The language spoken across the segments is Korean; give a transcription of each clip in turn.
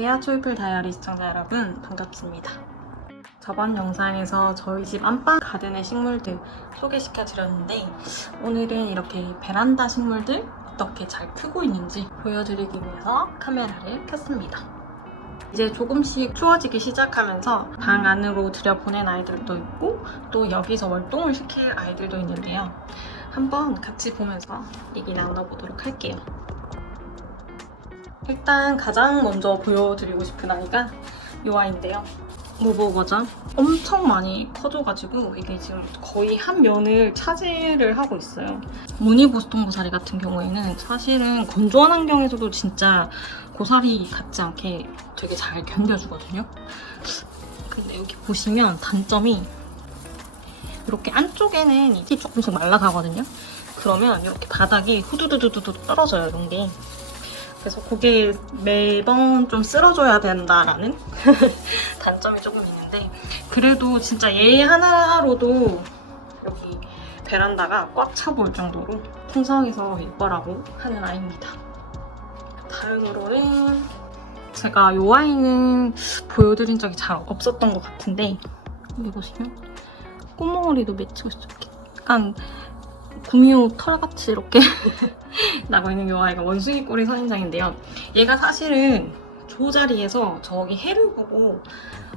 안녕하세요. 초이플 다이어리 시청자 여러분 반갑습니다. 저번 영상에서 저희 집 안방 가든의 식물들 소개시켜 드렸는데 오늘은 이렇게 베란다 식물들 어떻게 잘 크고 있는지 보여드리기 위해서 카메라를 켰습니다. 이제 조금씩 추워지기 시작하면서 방 안으로 들여보낸 아이들도 있고 또 여기서 월동을 시킬 아이들도 있는데요. 한번 같이 보면서 얘기 나눠보도록 할게요. 일단 가장 먼저 보여드리고 싶은 아이가. 무보 버전. 엄청 많이 커져가지고 이게 지금 거의 한 면을 차지를 하고 있어요. 무늬 보스턴 고사리 같은 경우에는 사실은 건조한 환경에서도 진짜 고사리 같지 않게 되게 잘 견뎌주거든요. 근데 여기 보시면 단점이 이렇게 안쪽에는 이게 조금씩 말라가거든요. 그러면 이렇게 바닥이 후두두두두 떨어져요, 이런 게. 그래서 그게 매번 좀 쓸어줘야 된다라는 단점이 조금 있는데 그래도 진짜 얘 하나로도 여기 베란다가 꽉차 보일 정도로 풍성해서 예뻐라고 하는 아이입니다. 다음으로는 제가 이 아이는 보여드린 적이 잘 없었던 것 같은데 여기 보시면 맺히고 있어 이렇게 약간 구미호 털같이 이렇게 나고 있는 이 아이가 원숭이 꼬리 선인장인데요. 얘가 사실은 조 자리에서 저기 해를 보고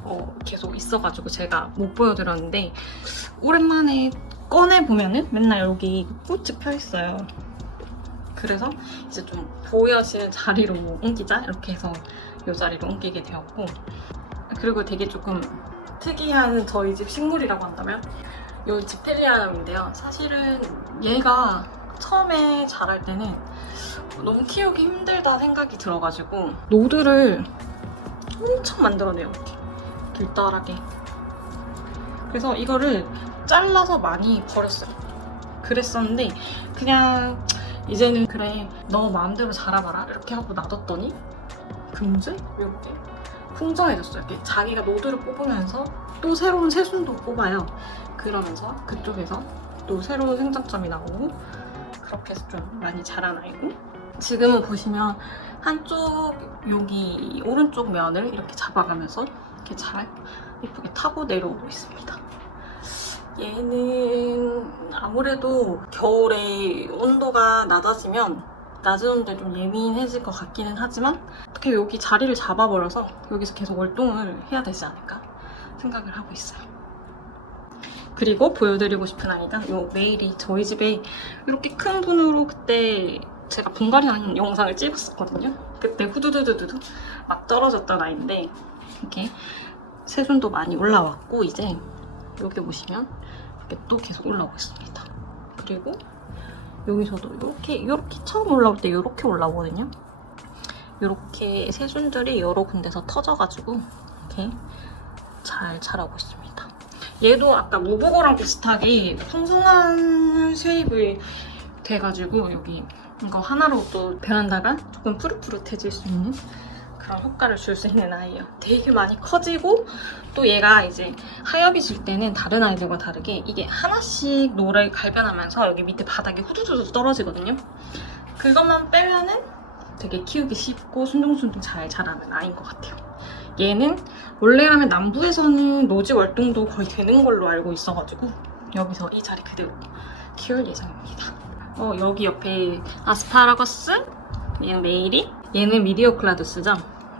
어, 계속 있어가지고 제가 못 보여드렸는데 오랜만에 꺼내 보면은 맨날 여기 꽃이 펴 있어요. 그래서 이제 좀 보여지는 자리로 옮기자 이렇게 해서 이 자리로 옮기게 되었고 그리고 되게 조금 특이한 저희 집 식물이라고 한다면 이 지펠리아인데요. 사실은 얘가 처음에 자랄 때는 너무 키우기 힘들다 생각이 들어가지고 노드를 엄청 만들어내요. 이렇게 길다랗게. 그래서 이거를 잘라서 많이 버렸어요. 그랬었는데 그냥 이제는 그래 너 마음대로 자라봐라 이렇게 하고 놔뒀더니 금세 이렇게 풍성해졌어요. 이렇게 자기가 노드를 뽑으면서 또 새로운 새순도 뽑아요. 그러면서 그쪽에서 또 새로운 생장점이 나오고 그렇게 해서 좀 많이 자란 아이고 지금은 보시면 한쪽 여기 오른쪽 면을 이렇게 잡아가면서 이렇게 잘 예쁘게 타고 내려오고 있습니다. 얘는 아무래도 겨울에 온도가 낮아지면 낮은 온도에 좀 예민해질 것 같기는 하지만 어떻게 여기 자리를 잡아버려서 여기서 계속 월동을 해야 되지 않을까 생각을 하고 있어요. 그리고 보여드리고 싶은 아이가 요 메일이 저희 집에 이렇게 큰 분으로 그때 제가 분갈이 하는 영상을 찍었었거든요. 그때 후두두두두두 막 떨어졌던 아이인데 이렇게 새순도 많이 올라왔고 이제 여기 보시면 이렇게 또 계속 올라오고 있습니다. 그리고 여기서도 이렇게 이렇게 처음 올라올 때 이렇게 올라오거든요. 이렇게 새순들이 여러 군데서 터져가지고 이렇게 잘 자라고 있습니다. 얘도 아까 무보고랑 비슷하게 풍성한 쉐입이 돼가지고 여기 이거 하나로 또 베란다가 조금 푸릇푸릇해질 수 있는 그런 효과를 줄 수 있는 아이예요. 되게 많이 커지고 또 얘가 이제 하엽이 질 때는 다른 아이들과 다르게 이게 하나씩 노를 갈변하면서 여기 밑에 바닥에 후두두두 떨어지거든요. 그것만 빼면은 되게 키우기 쉽고 순둥순둥 잘 자라는 아이인 것 같아요. 얘는 원래라면 남부에서는 노지 월동도 거의 되는 걸로 알고 있어가지고 여기서 이 자리 그대로 키울 예정입니다. 어, 여기 옆에 아스파라거스, 얘는 메이리, 얘는 미디어 클라두스죠.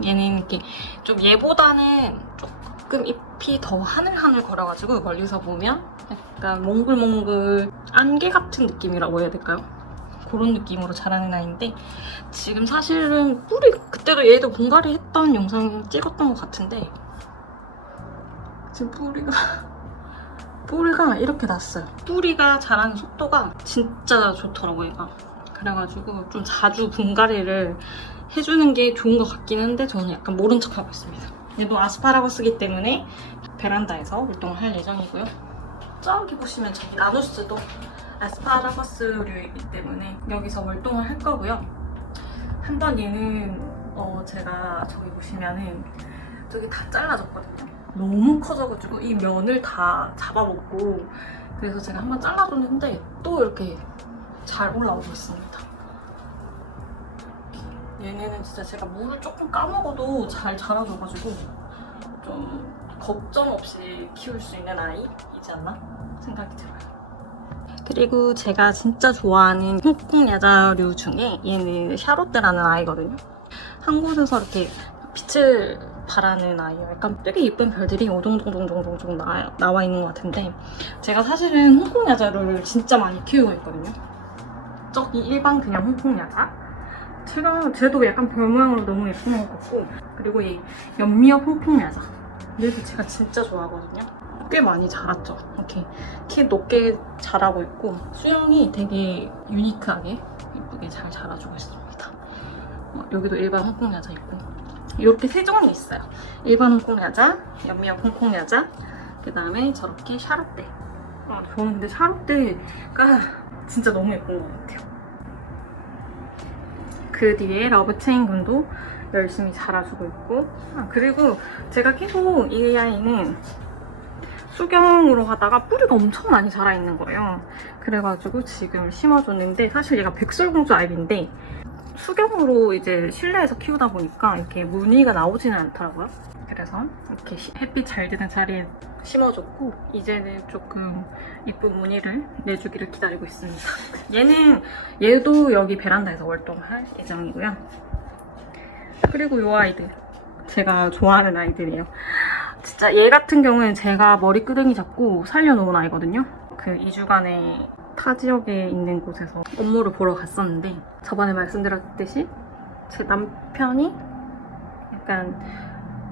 얘는 이렇게 좀 얘보다는 조금 잎이 더 하늘하늘 걸어가지고 멀리서 보면 약간 몽글몽글 안개 같은 느낌이라고 해야 될까요? 그런 느낌으로 자라는 아이인데 지금 사실은 뿌리 그때도 얘도 분갈이 했던 영상 찍었던 것 같은데 지금 뿌리가 뿌리가 이렇게 났어요. 뿌리가 자라는 속도가 진짜 좋더라고요, 얘가. 그래가지고 좀 자주 분갈이를 해주는 게 좋은 것 같긴 한데 저는 약간 모른 척 하고 있습니다. 얘도 아스파라거스기 때문에 베란다에서 활동을 할 예정이고요. 저기 보시면 저기 나누스도 아스파라거스류이기 때문에 여기서 활동을 할 거고요. 한 번 얘는 어 제가 저기 보시면은 저기 다 잘라졌거든요. 너무 커져가지고 이 면을 다 잡아먹고 그래서 제가 한번 잘라줬는데 또 이렇게 잘 올라오고 있습니다. 얘네는 진짜 제가 물을 조금 까먹어도 잘 자라줘가지고 좀 걱정 없이 키울 수 있는 아이이지 않나 생각이 들어요. 그리고 제가 진짜 좋아하는 홍콩 야자류 중에 얘는 샤롯데라는 아이거든요. 한 곳에서 이렇게 빛을 발하는 아이예요. 약간 되게 예쁜 별들이 오종종종종종 나, 나와 있는 것 같은데 제가 사실은 홍콩 야자류를 진짜 많이 키우고 있거든요. 저기 일반 그냥 홍콩 야자. 제가 쟤도 약간 별 모양으로 너무 예쁜 것 같고 그리고 이 연미업 홍콩 야자. 얘도 제가 진짜 좋아하거든요. 꽤 많이 자랐죠. 이렇게 키 높게 자라고 있고 수영이 되게 유니크하게 예쁘게 잘 자라주고 있습니다. 어, 여기도 일반 홍콩 야자 있고 이렇게 세 종이 있어요. 일반 홍콩 야자, 연미업 홍콩 야자, 그 다음에 저렇게 샤롯데. 아, 저는 근데 샤롯데가 진짜 너무 예쁜 것 같아요. 그 뒤에 러브체인 군도 열심히 자라주고 있고 아, 그리고 제가 계속 이 아이는 수경으로 하다가 뿌리가 엄청 많이 자라있는 거예요. 그래가지고 지금 심어줬는데 사실 얘가 백설공주 아이인데 수경으로 이제 실내에서 키우다 보니까 이렇게 무늬가 나오지는 않더라고요. 그래서 이렇게 시- 햇빛 잘 드는 자리에 심어줬고 이제는 조금 이쁜 무늬를 내주기를 기다리고 있습니다. 얘는 얘도 여기 베란다에서 활동할 예정이고요. 그리고 이 아이들 제가 좋아하는 아이들이에요. 진짜 얘 같은 경우는 제가 머리끄댕이 잡고 살려놓은 아이거든요. 그 2주간의 타 지역에 있는 곳에서 업무를 보러 갔었는데 저번에 말씀드렸듯이 제 남편이 약간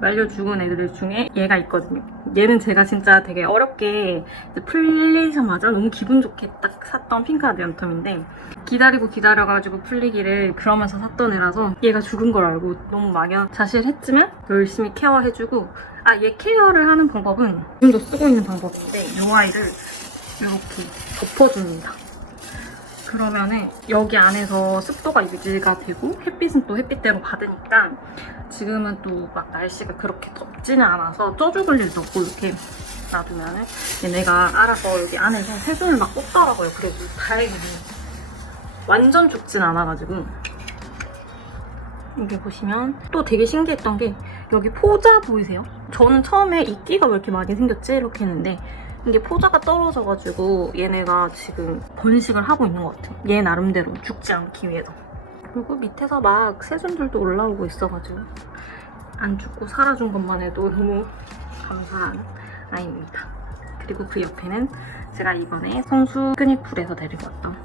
말려 죽은 애들 중에 얘가 있거든요. 얘는 제가 진짜 되게 어렵게 풀리자마자 너무 기분 좋게 딱 샀던 핑크아드 연텀인데 기다리고 기다려가지고 풀리기를 그러면서 샀던 애라서 얘가 죽은 걸 알고 너무 막연자실했지만 열심히 케어해주고 아 얘 케어를 하는 방법은 지금도 쓰고 있는 방법인데 이 아이를 이렇게 덮어줍니다. 그러면은 여기 안에서 습도가 유지가 되고 햇빛은 또 햇빛대로 받으니까 지금은 또 막 날씨가 그렇게 덥지는 않아서 쪄 죽을 일도 없고 이렇게 놔두면은 얘네가 알아서 여기 안에서 새순을 막 뽑더라고요. 그래도 다행히 완전 죽진 않아가지고 여기 보시면 또 되게 신기했던 게 여기 포자 보이세요? 저는 처음에 이 띠가 왜 이렇게 많이 생겼지? 이렇게 했는데 이게 포자가 떨어져가지고 얘네가 지금 번식을 하고 있는 것 같아요. 얘 나름대로 죽지 않기 위해서. 그리고 밑에서 막 새순들도 올라오고 있어가지고 안 죽고 살아준 것만 해도 너무 감사한 아이입니다. 그리고 그 옆에는 제가 이번에 성수 끈잎풀에서 데리고 왔던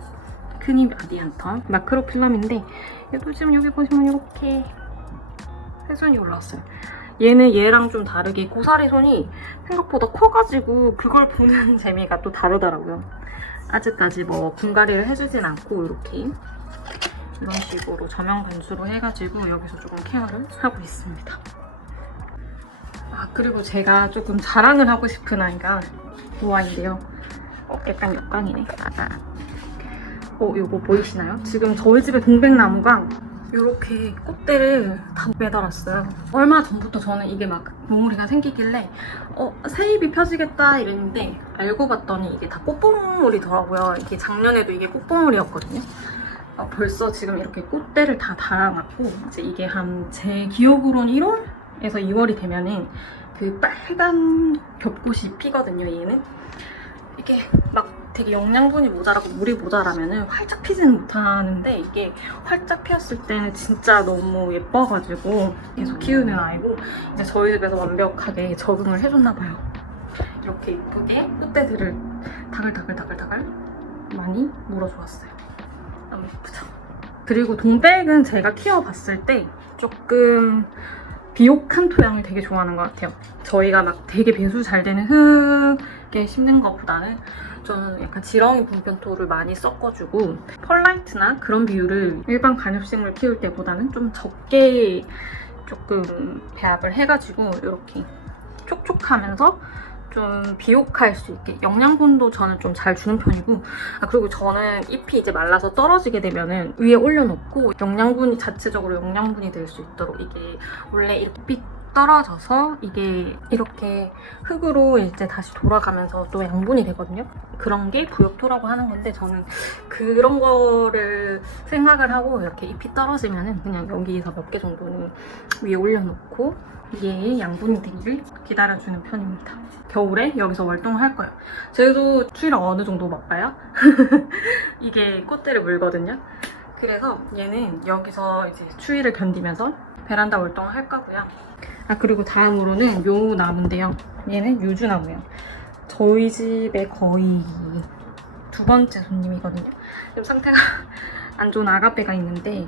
끈잎 아디안턴 마크로필럼인데 얘도 지금 여기 보시면 이렇게 새순이 올라왔어요. 얘는 얘랑 좀 다르게 고사리 손이 생각보다 커가지고 그걸 보는 재미가 또 다르더라고요. 아직까지 뭐 분갈이를 해주진 않고 이렇게 이런 식으로 저명 관수로 해가지고 여기서 조금 케어를 하고 있습니다. 아 그리고 제가 조금 자랑을 하고 싶은 아이가 이 아이인데요. 어, 약간 역광이네. 어 이거 보이시나요? 지금 저희 집에 동백나무가 이렇게 꽃대를 다 매달았어요. 얼마 전부터 저는 이게 막 봉우리가 생기길래 어 새잎이 펴지겠다 이랬는데 알고 봤더니 이게 다 꽃봉우리더라고요. 이게 작년에도 이게 꽃봉우리였거든요. 어, 벌써 지금 이렇게 꽃대를 다 달아놨고 이제 이게 한 제 기억으로는 1월에서 2월이 되면은 그 빨간 겹꽃이 피거든요. 얘는 이게 막 되게 영양분이 모자라고 물이 모자라면은 활짝 피지는 못하는데 이게 활짝 피었을 때는 진짜 너무 예뻐가지고 계속 키우는 아이고 이제 저희 집에서 완벽하게 적응을 해줬나 봐요. 이렇게 예쁘게 꽃대들을 다글다글다글다글 많이 물어주었어요. 너무 예쁘죠? 그리고 동백은 제가 키워봤을 때 조금 비옥한 토양을 되게 좋아하는 것 같아요. 저희가 막 되게 배수 잘 되는 흙에 심는 것보다는 저는 약간 지렁이 분변토를 많이 섞어주고 펄라이트나 그런 비율을 일반 관엽식물 키울 때보다는 좀 적게 조금 배합을 해가지고 이렇게 촉촉하면서 좀 비옥할 수 있게 영양분도 저는 좀 잘 주는 편이고 아 그리고 저는 잎이 이제 말라서 떨어지게 되면은 위에 올려놓고 영양분이 자체적으로 영양분이 될 수 있도록 이게 원래 이렇게 빛 떨어져서 이게 이렇게 흙으로 이제 다시 돌아가면서 또 양분이 되거든요. 그런 게 부엽토라고 하는 건데 저는 그런 거를 생각을 하고 이렇게 잎이 떨어지면은 그냥 여기서 몇 개 정도는 위에 올려놓고 이게 양분이 되기를 기다려주는 편입니다. 겨울에 여기서 활동을 할 거예요. 저희도 추위를 어느 정도 맛봐요? 이게 꽃대를 물거든요. 그래서 얘는 여기서 이제 추위를 견디면서 베란다 활동을 할 거고요. 아 그리고 다음으로는 요 나무인데요. 얘는 유주나무예요. 저희 집에 거의 두 번째 손님이거든요. 지금 상태가 안 좋은 아가페가 있는데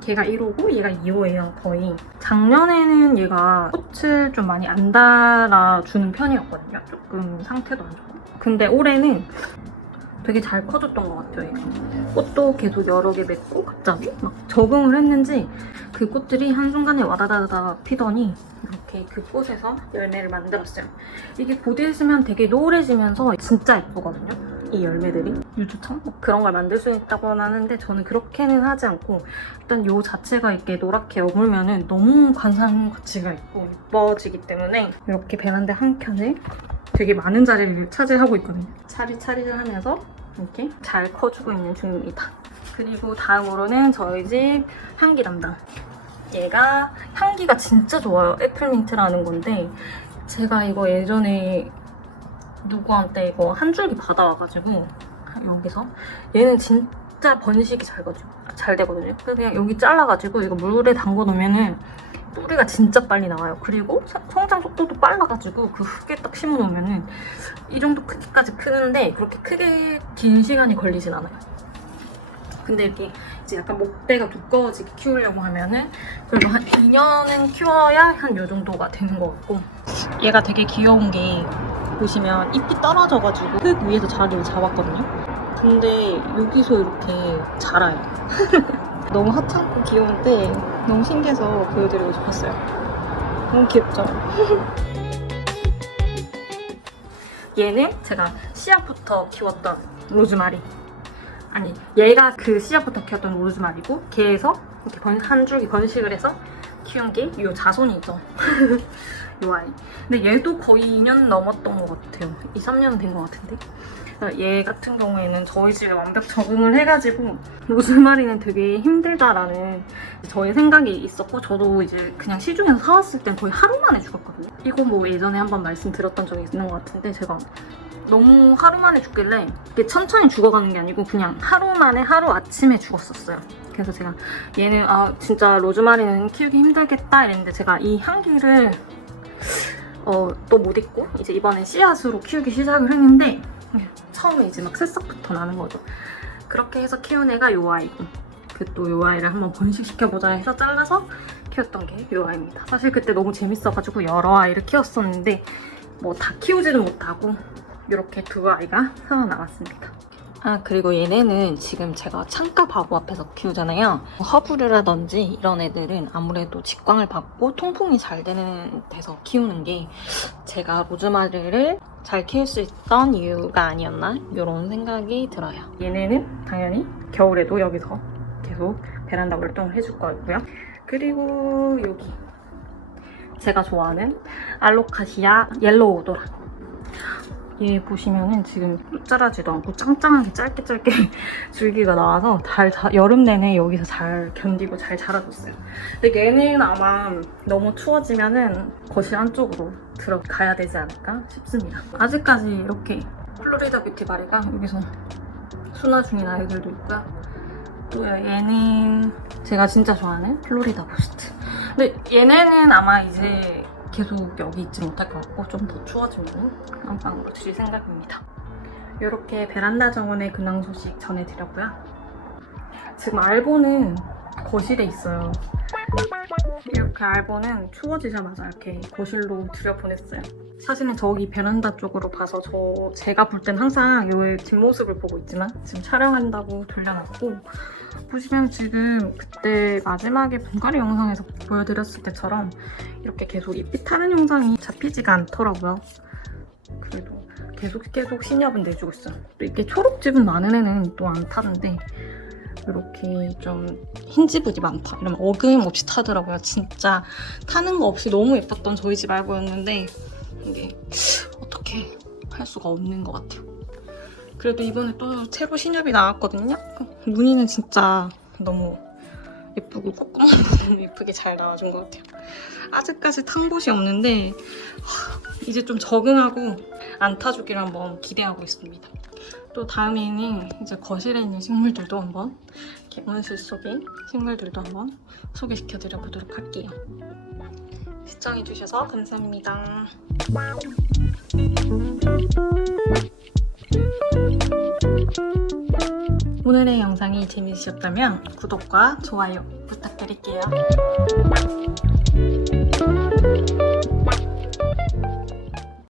걔가 1호고 얘가 2호예요 거의. 작년에는 얘가 꽃을 좀 많이 안 달아주는 편이었거든요. 조금 상태도 안 좋고. 근데 올해는 되게 잘 커졌던 것 같아요. 얘가. 꽃도 계속 여러 개 맺고 갑자기 막 적응을 했는지 그 꽃들이 한순간에 와다다다 피더니 이렇게 그 꽃에서 열매를 만들었어요. 이게 곧 있으면 되게 노래지면서 진짜 예쁘거든요. 이 열매들이 유주청 뭐 그런 걸 만들 수 있다고 하는데 저는 그렇게는 하지 않고 일단 요 자체가 이렇게 노랗게 여물면은 너무 관상 가치가 있고 예뻐지기 때문에 이렇게 베란다 한 켠에 되게 많은 자리를 차지하고 있거든요. 차리차리를 하면서 이렇게 잘 커주고 있는 중입니다. 그리고 다음으로는 저희 집 향기 담당. 얘가 향기가 진짜 좋아요. 애플민트라는 건데 제가 이거 예전에 누구한테 이거 한 줄기 받아와가지고 여기서 얘는 진짜 번식이 잘, 거죠. 잘 되거든요. 그래서 그냥 여기 잘라가지고 이거 물에 담궈 놓으면은 뿌리가 진짜 빨리 나와요. 그리고 사- 성장 속도도 빨라가지고 그 흙에 딱 심어 놓으면은 이 정도 크기까지 크는데 그렇게 크게 긴 시간이 걸리진 않아요. 근데 이렇게 이제 약간 목대가 두꺼워지게 키우려고 하면은 그래도 한 2년은 키워야 한 요 정도가 되는 것 같고 얘가 되게 귀여운 게 보시면 잎이 떨어져가지고 흙 위에서 자리를 잡았거든요. 근데 여기서 이렇게 자라요. 너무 하찮고 귀여운데 너무 신기해서 보여드리고 싶었어요. 너무 귀엽죠? 얘는 제가 씨앗부터 키웠던 로즈마리. 아니, 얘가 그 씨앗부터 키웠던 로즈마리고 걔에서 이렇게 번- 한 줄기 번식을 해서 키운 게 이 자손이죠. 요 아이. 근데 얘도 거의 2년 넘었던 것 같아요. 2, 3년 된 것 같은데. 얘 같은 경우에는 저희 집에 완벽 적응을 해가지고 로즈마리는 되게 힘들다라는 저의 생각이 있었고 저도 이제 그냥 시중에서 사왔을 땐 거의 하루 만에 죽었거든요. 이거 뭐 예전에 한번 말씀드렸던 적이 있는 것 같은데 제가 너무 하루 만에 죽길래 이게 천천히 죽어가는 게 아니고 그냥 하루 만에 하루 아침에 죽었었어요. 그래서 제가 얘는 아 진짜 로즈마리는 키우기 힘들겠다 이랬는데 제가 이 향기를 어, 또 못 잊고 이제 이번엔 씨앗으로 키우기 시작을 했는데 처음에 이제 막 새싹부터 나는 거죠. 그렇게 해서 키운 애가 요 아이고 그 또 요 아이를 한번 번식시켜보자 해서 잘라서 키웠던 게 요 아이입니다. 사실 그때 너무 재밌어가지고 여러 아이를 키웠었는데 뭐 다 키우지는 못하고 이렇게 두 아이가 살아남았습니다. 아 그리고 얘네는 지금 제가 창가 바구 앞에서 키우잖아요. 허브르라든지 이런 애들은 아무래도 직광을 받고 통풍이 잘 되는 데서 키우는 게 제가 로즈마리를 잘 키울 수 있던 이유가 아니었나 이런 생각이 들어요. 얘네는 당연히 겨울에도 여기서 계속 베란다 활동을 해줄 거고요. 그리고 여기 제가 좋아하는 알로카시아 옐로우 오도라 얘 보시면은 지금 자라지도 않고 짱짱하게 짧게 짧게 줄기가 나와서 잘 자- 여름 내내 여기서 잘 견디고 잘 자라줬어요. 근데 얘는 아마 너무 추워지면은 거실 안쪽으로 들어가야 되지 않을까 싶습니다. 아직까지 이렇게 플로리다 뷰티 바리가 여기서 순화 중인 아이들도 있고요. 또 얘는 제가 진짜 좋아하는 플로리다 부스트. 근데 얘네는 아마 이제 계속 여기 있지 못할 것 같고 좀 더 추워지면 안방으로 드릴 생각입니다. 이렇게 베란다 정원의 근황 소식 전해드렸고요. 지금 알보는 거실에 있어요. 이렇게 알보는 추워지자마자 이렇게 거실로 들여보냈어요. 사실은 저기 베란다 쪽으로 봐서 저 제가 볼 땐 항상 이 뒷모습을 보고 있지만 지금 촬영한다고 돌려놨고 보시면 지금 그때 마지막에 분갈이 영상에서 보여드렸을 때처럼 이렇게 계속 잎이 타는 영상이 잡히지가 않더라고요. 그래도 계속 계속 신엽은 내주고 있어요. 또 이렇게 초록집은 많은 애는 또 안 타는데 이렇게 좀 흰지bud이 많다 이러면 어김없이 타더라고요. 진짜 타는 거 없이 너무 예뻤던 저희 집 말고였는데 이게 어떻게 할 수가 없는 것 같아요. 그래도 이번에 또 새로 신협이 나왔거든요. 무늬는 진짜 너무 예쁘고 콧구멍도 너무 예쁘게 잘 나와준 것 같아요. 아직까지 탄 곳이 없는데 하, 이제 좀 적응하고 안 타주기를 한번 기대하고 있습니다. 또 다음에는 이제 거실에 있는 식물들도 한번 이렇게 온실 속의 식물들도 한번 소개시켜 드려 보도록 할게요. 시청해 주셔서 감사합니다. 오늘의 영상이 재밌으셨다면 구독과 좋아요 부탁드릴게요.